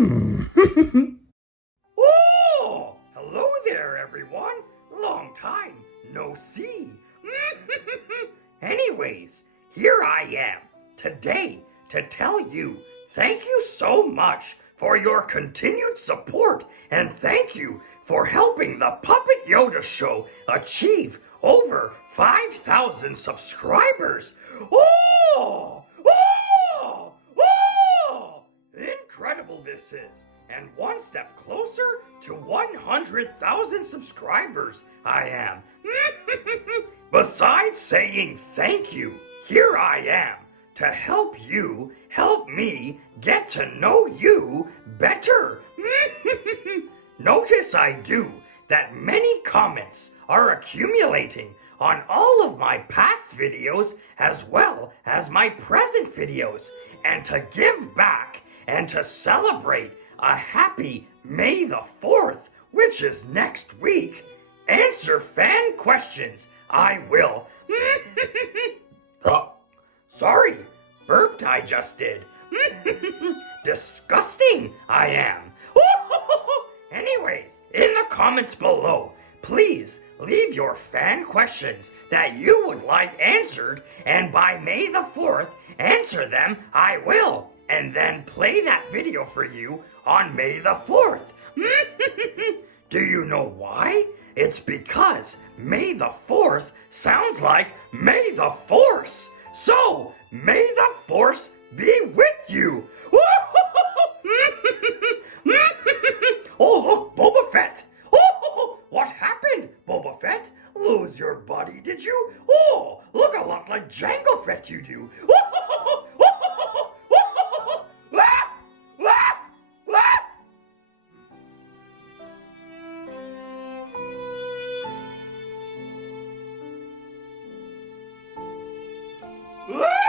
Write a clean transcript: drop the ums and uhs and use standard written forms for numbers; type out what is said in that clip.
Oh, hello there, everyone. Long time no see. Anyways, here I am today to tell you thank you so much for your continued support, and thank you for helping the Puppet Yoda Show achieve over 5,000 subscribers. Oh! Oh! Oh! Incredible this is, and one step closer to 100,000 subscribers I am. Besides saying thank you, here I am to help you help me get to know you better. Notice I do that many comments are accumulating on all of my past videos as well as my present videos, and to give back and to celebrate a happy May the 4th, which is next week, answer fan questions. I will. Sorry, burped I just did. Disgusting I am. Anyways, in the comments below, please leave your fan questions that you would like answered, and by May the 4th, answer them I will, and then play that video for you on May the 4th. Do you know why? It's because May the 4th sounds like May the Force. So, may the Force be with you. Oh, look, Boba Fett. Oh, what happened, Boba Fett? Lose your buddy, did you? Oh, look a lot like Jango Fett you do. Ah!